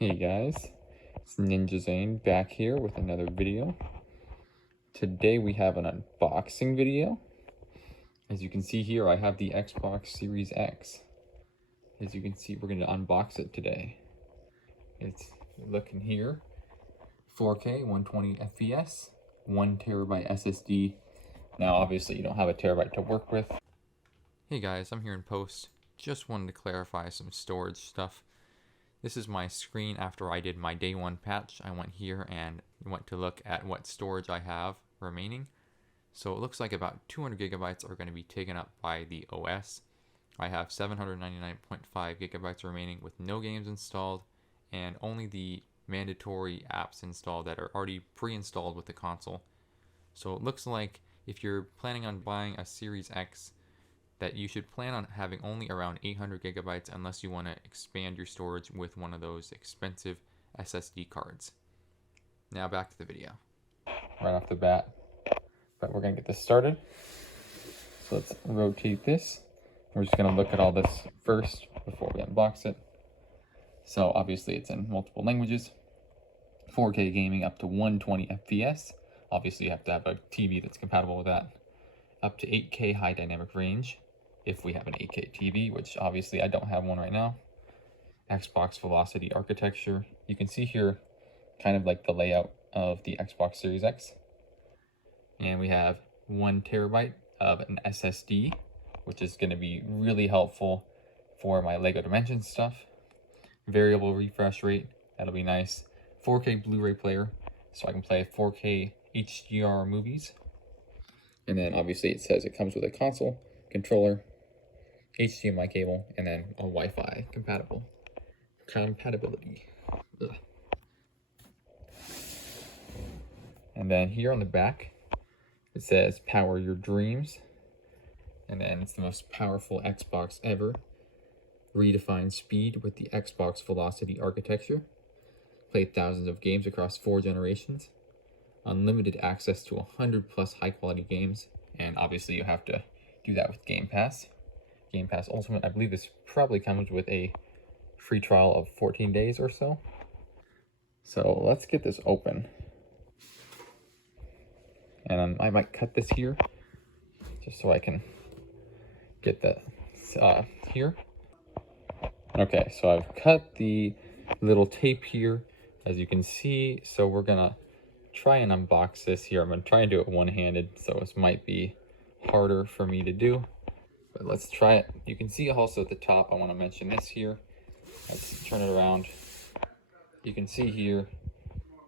Hey guys, it's Ninja Zane back here with another video. Today we have an unboxing video. As you can see here, I have the Xbox Series X. As you can see, we're going to unbox it today. It's looking here, 4K, 120 FPS, 1 terabyte SSD. Now obviously you don't have a terabyte to work with. Hey guys, I'm here in post. Just wanted to clarify some storage stuff. This is my screen after I did my day one patch. I went here and went to look at what storage I have remaining. So it looks like about 200 gigabytes are going to be taken up by the OS. I have 799.5 gigabytes remaining with no games installed and only the mandatory apps installed that are already pre-installed with the console. So it looks like if you're planning on buying a Series X, that you should plan on having only around 800 gigabytes unless you want to expand your storage with one of those expensive SSD cards. Now back to the video. Right off the bat, but we're going to get this started. So let's rotate this. We're just going to look at all this first before we unbox it. So obviously it's in multiple languages. 4K gaming up to 120 FPS. Obviously you have to have a TV that's compatible with that. Up to 8K high dynamic range, if we have an 8K TV, which obviously I don't have one right now. Xbox Velocity architecture. You can see here kind of like the layout of the Xbox Series X. And we have 1 terabyte of an SSD, which is going to be really helpful for my LEGO Dimensions stuff. Variable refresh rate, that'll be nice. 4K Blu-ray player, so I can play 4K HDR movies. And then obviously it says it comes with a console, controller, HDMI cable, and then a Wi-Fi compatibility. Ugh. And then here on the back, it says power your dreams. And then it's the most powerful Xbox ever. Redefine speed with the Xbox Velocity architecture. Play thousands of games across 4 generations. Unlimited access to 100 plus high quality games. And obviously you have to do that with Game Pass. Game Pass Ultimate, I believe this probably comes with a free trial of 14 days or so. So let's get this open. And I might cut this here, just so I can get the here. Okay, so I've cut the little tape here, as you can see. So we're gonna try and unbox this here. I'm gonna try and do it one-handed, so this might be harder for me to do. But let's try it. You can see also at the top, I want to mention this here. Let's turn it around. You can see here,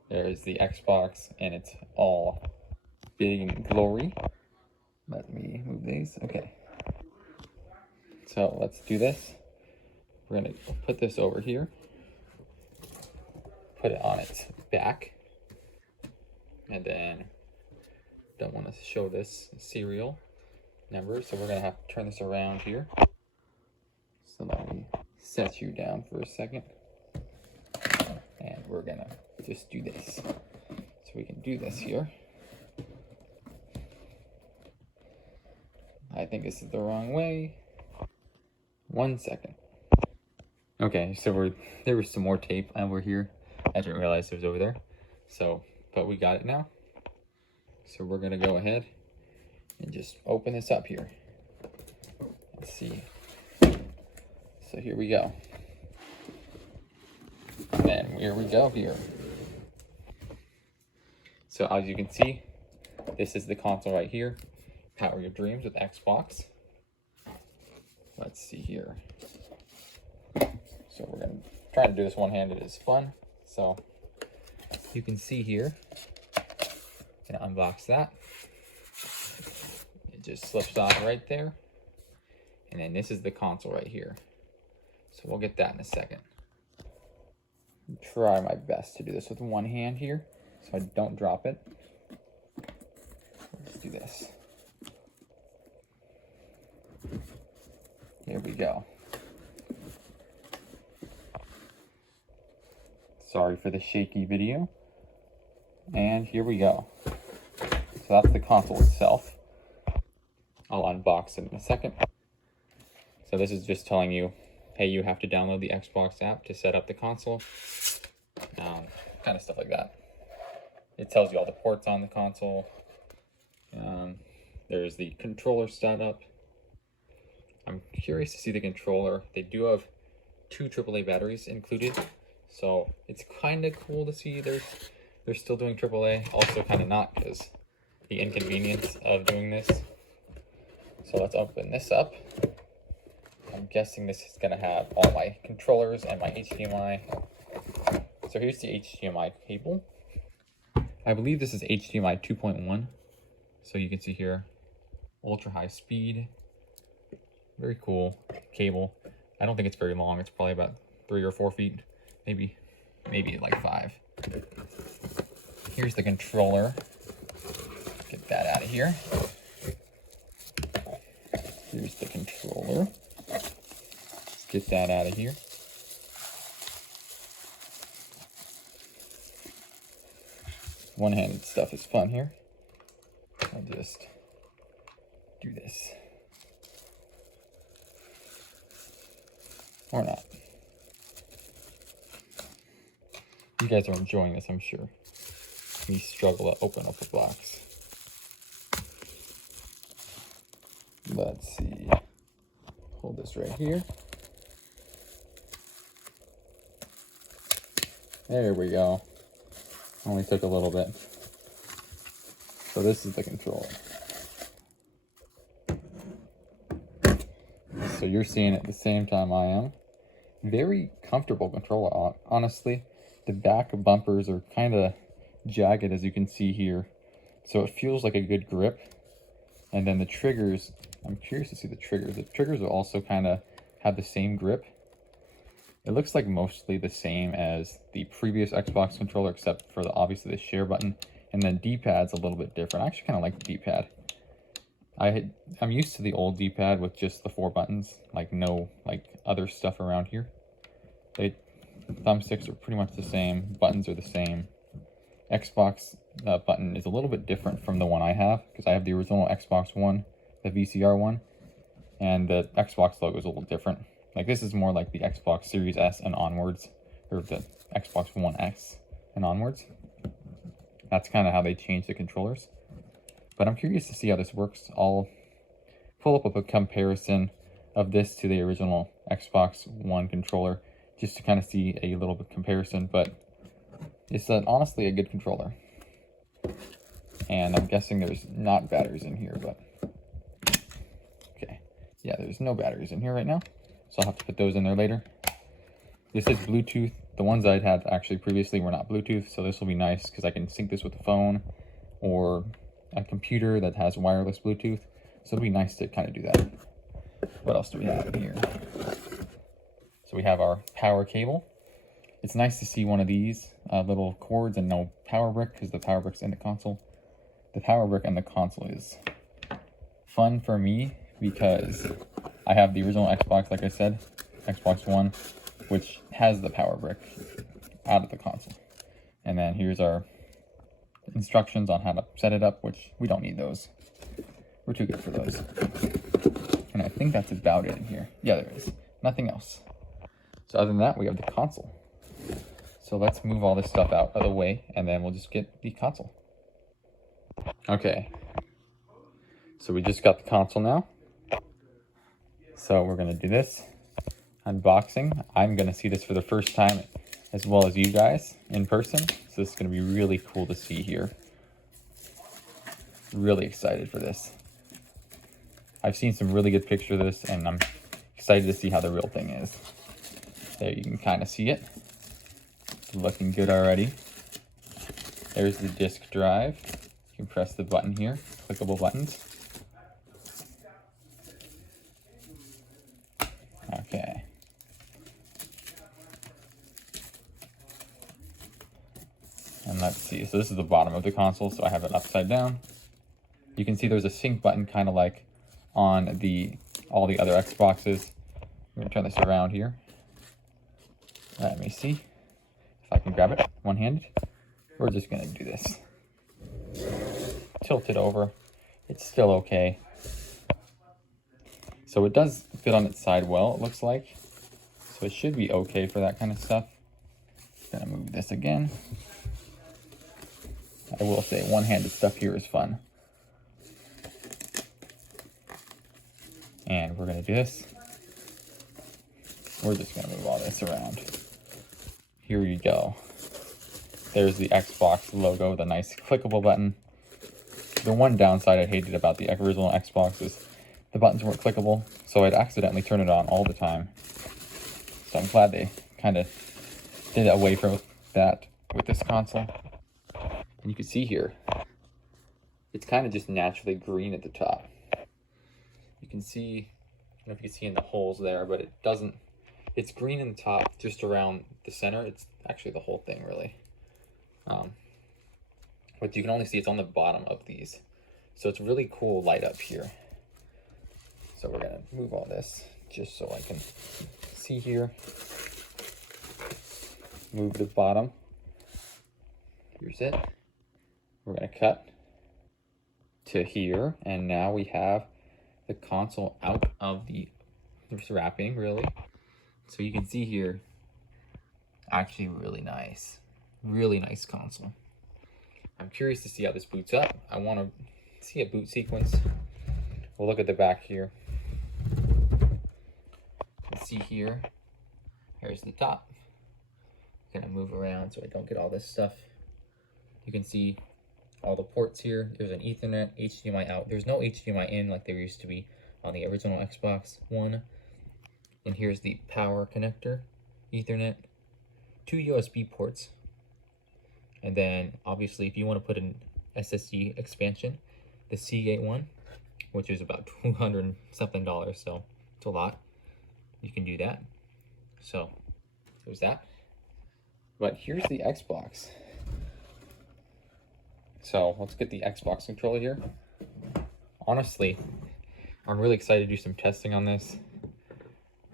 there's the Xbox, and it's all big and glory. Let me move these. Okay. So let's do this. We're going to put this over here. Put it on its back. And then, don't want to show this serial number, so we're going to have to turn this around here. So let me set you down for a second. And we're going to just do this. So we can do this here. I think this is the wrong way. 1 second. Okay, so there was some more tape over here. I didn't realize it was over there. So, but we got it now. So we're going to go ahead and just open this up here. Let's see. So here we go. And here we go here. So as you can see, this is the console right here. Power your dreams with Xbox. Let's see here. So we're going to try to do this one-handed. It's fun. So you can see here. Gonna unbox that. It just slips on right there. And then this is the console right here. So we'll get that in a second. Try my best to do this with one hand here, so I don't drop it. Let's do this. Here we go. Sorry for the shaky video. And here we go. So that's the console itself. I'll unbox it in a second. So this is just telling you, hey, you have to download the Xbox app to set up the console. kind of stuff like that. It tells you all the ports on the console. There's the controller setup. I'm curious to see the controller. They do have 2 AAA batteries included, so it's kind of cool to see they're still doing AAA. Also kind of not, because the inconvenience of doing this. So let's open this up. I'm guessing this is going to have all my controllers and my HDMI. So here's the HDMI cable. I believe this is HDMI 2.1. So you can see here, ultra high speed. Very cool cable. I don't think it's very long. It's probably about 3 or 4 feet, maybe like 5. Here's the controller. Get that out of here. Here's the controller. Let's get that out of here. One-handed stuff is fun here. I'll just do this. Or not. You guys are enjoying this, I'm sure. Me struggle to open up a box. Let's see. Hold this right here. There we go. Only took a little bit. So this is the controller. So you're seeing it at the same time I am. Very comfortable controller, honestly. The back bumpers are kind of jagged, as you can see here. So it feels like a good grip. And then the triggers, I'm curious to see the triggers. The triggers will also kind of have the same grip. It looks like mostly the same as the previous Xbox controller, except for obviously the share button. And then D-pad's a little bit different. I actually kind of like the D-pad. I'm used to the old D-pad with just the 4 buttons, like no other stuff around here. Thumbsticks are pretty much the same, buttons are the same. Xbox button is a little bit different from the one I have, because I have the original Xbox One, the VCR one, and the Xbox logo is a little different. Like this is more like the Xbox Series S and onwards, or the Xbox One X and onwards. That's kind of how they changed the controllers. But I'm curious to see how this works. I'll pull up a comparison of this to the original Xbox One controller, just to kind of see a little bit comparison. But it's honestly a good controller. And I'm guessing there's not batteries in here, but okay. Yeah, there's no batteries in here right now, so I'll have to put those in there later. This is Bluetooth. The ones I'd had actually previously were not Bluetooth, so this will be nice because I can sync this with a phone or a computer that has wireless Bluetooth. So it'll be nice to kind of do that. What else do we have here? So we have our power cable. It's nice to see one of these little cords and no power brick, because the power brick's in the console. The power brick and the console is fun for me because I have the original Xbox, like I said, Xbox One, which has the power brick out of the console. And then here's our instructions on how to set it up, which we don't need those. We're too good for those. And I think that's about it in here. Yeah, there is. Nothing else. So other than that, we have the console. So let's move all this stuff out of the way, and then we'll just get the console. Okay. So we just got the console now. So we're going to do this unboxing. I'm going to see this for the first time, as well as you guys in person. So this is going to be really cool to see here. Really excited for this. I've seen some really good pictures of this, and I'm excited to see how the real thing is. There, you can kind of see it. It's looking good already. There's the disk drive. You can press the button here, clickable buttons. Okay. And let's see, so this is the bottom of the console, so I have it upside down. You can see there's a sync button kind of like on all the other Xboxes. I'm going to turn this around here. Let me see if I can grab it one-handed. We're just going to do this. Tilt it over. It's still okay. So it does fit on its side well, it looks like. So it should be okay for that kind of stuff. gonna move this again. I will say one-handed stuff here is fun. And we're gonna do this. We're just gonna move all this around. Here you go. There's the Xbox logo, the nice clickable button. The one downside I hated about the original Xbox is the buttons weren't clickable, so I'd accidentally turn it on all the time. So I'm glad they kind of did away from that with this console. And you can see here, it's kind of just naturally green at the top. You can see, I don't know if you can see in the holes there, but it doesn't, it's green in the top, just around the center. It's actually the whole thing, really. But you can only see it's on the bottom of these. So it's really cool light up here. So we're gonna move all this just so I can see here. Move the bottom. Here's it. We're gonna cut to here, and now we have the console out of the wrapping, really. So you can see here, actually really nice console. I'm curious to see how this boots up. I want to see a boot sequence. We'll look at the back here. Let's see here. Here's the top. I'm gonna move around so I don't get all this stuff. You can see all the ports here. There's an Ethernet, HDMI out. There's no HDMI in like there used to be on the original Xbox One. And here's the power connector, Ethernet, 2 USB ports. And then obviously if you want to put an SSD expansion, the Seagate one, which is about $200 something, so it's a lot. You can do that. So there's that. But here's the Xbox. So let's get the Xbox controller here. Honestly, I'm really excited to do some testing on this.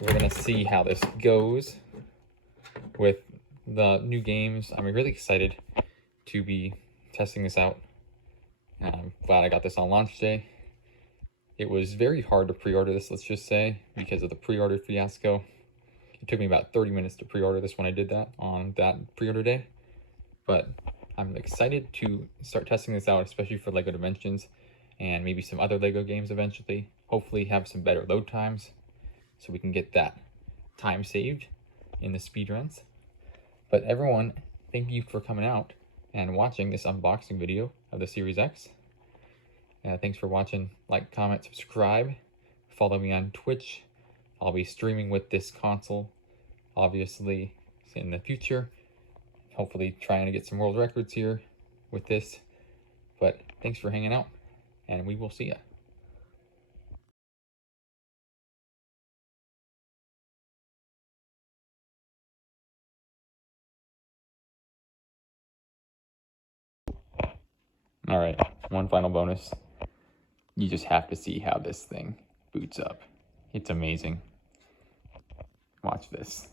We're gonna see how this goes with the new games. I'm really excited to be testing this out. And I'm glad I got this on launch day. It was very hard to pre-order this, let's just say, because of the pre-order fiasco. It took me about 30 minutes to pre-order this when I did that on that pre-order day. But I'm excited to start testing this out, especially for LEGO Dimensions and maybe some other LEGO games eventually. Hopefully have some better load times so we can get that time saved in the speedruns. But everyone, thank you for coming out and watching this unboxing video of the Series X. Thanks for watching. Like, comment, subscribe. Follow me on Twitch. I'll be streaming with this console, obviously, in the future. Hopefully trying to get some world records here with this. But thanks for hanging out, and we will see ya. All right, one final bonus. You just have to see how this thing boots up. It's amazing. Watch this.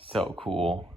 So cool.